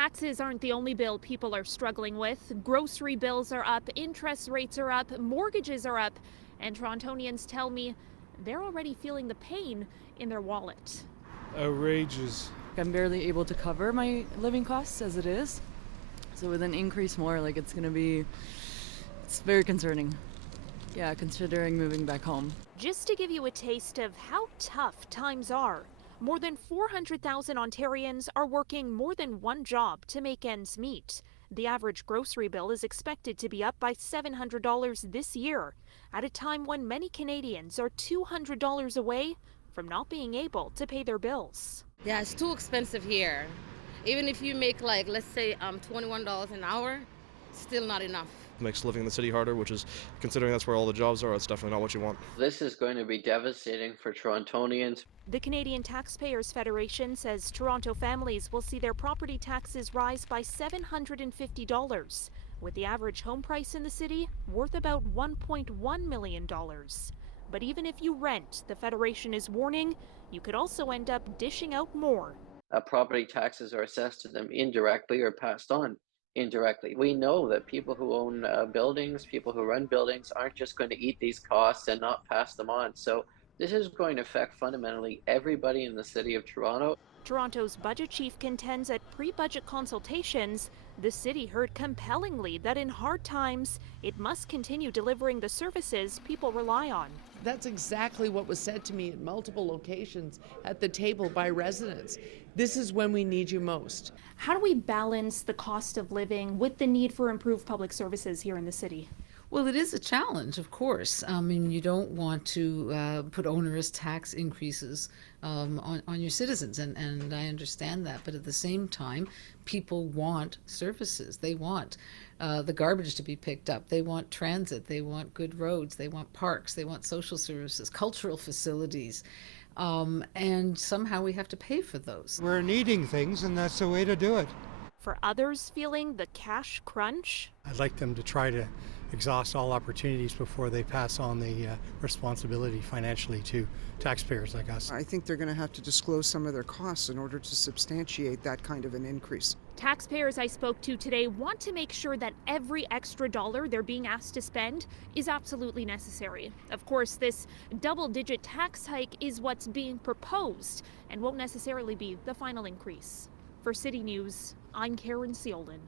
Taxes aren't the only bill people are struggling with. Grocery bills are up, interest rates are up, mortgages are up, and Torontonians tell me they're already feeling the pain in their wallet. Outrageous. I'm barely able to cover my living costs as it is. So with an increase more, it's very concerning. Yeah, considering moving back home. Just to give you a taste of how tough times are, more than 400,000 Ontarians are working more than one job to make ends meet. The average grocery bill is expected to be up by $700 this year, at a time when many Canadians are $200 away from not being able to pay their bills. Yeah, it's too expensive here. Even if you make let's say $21 an hour, still not enough. Makes living in the city harder, which is, considering that's where all the jobs are, it's definitely not what you want. This is going to be devastating for Torontonians. The Canadian Taxpayers Federation says Toronto families will see their property taxes rise by $750, with the average home price in the city worth about $1.1 million. But even if you rent, the Federation is warning you could also end up dishing out more. Property taxes are assessed to them indirectly or passed on indirectly. We know that people who own buildings, people who run buildings, aren't just going to eat these costs and not pass them on. So this is going to affect fundamentally everybody in the city of Toronto. Toronto's budget chief contends at pre-budget consultations, the city heard compellingly that in hard times, it must continue delivering the services people rely on. That's exactly what was said to me at multiple locations at the table by residents. This is when we need you most. How do we balance the cost of living with the need for improved public services here in the city? Well, it is a challenge, of course. I mean, you don't want to put onerous tax increases on your citizens, and I understand that. But at the same time, people want services. They want the garbage to be picked up. They want transit. They want good roads. They want parks. They want social services, cultural facilities. And somehow we have to pay for those. We're needing things, and that's the way to do it. For others feeling the cash crunch, I'd like them to try to exhaust all opportunities before they pass on the responsibility financially to taxpayers like us. I think they're going to have to disclose some of their costs in order to substantiate that kind of an increase. taxpayers I spoke to today want to make sure that every extra dollar they're being asked to spend is absolutely necessary. Of course, this double-digit tax hike is what's being proposed and won't necessarily be the final increase. For City News, I'm Caryn Ceolin.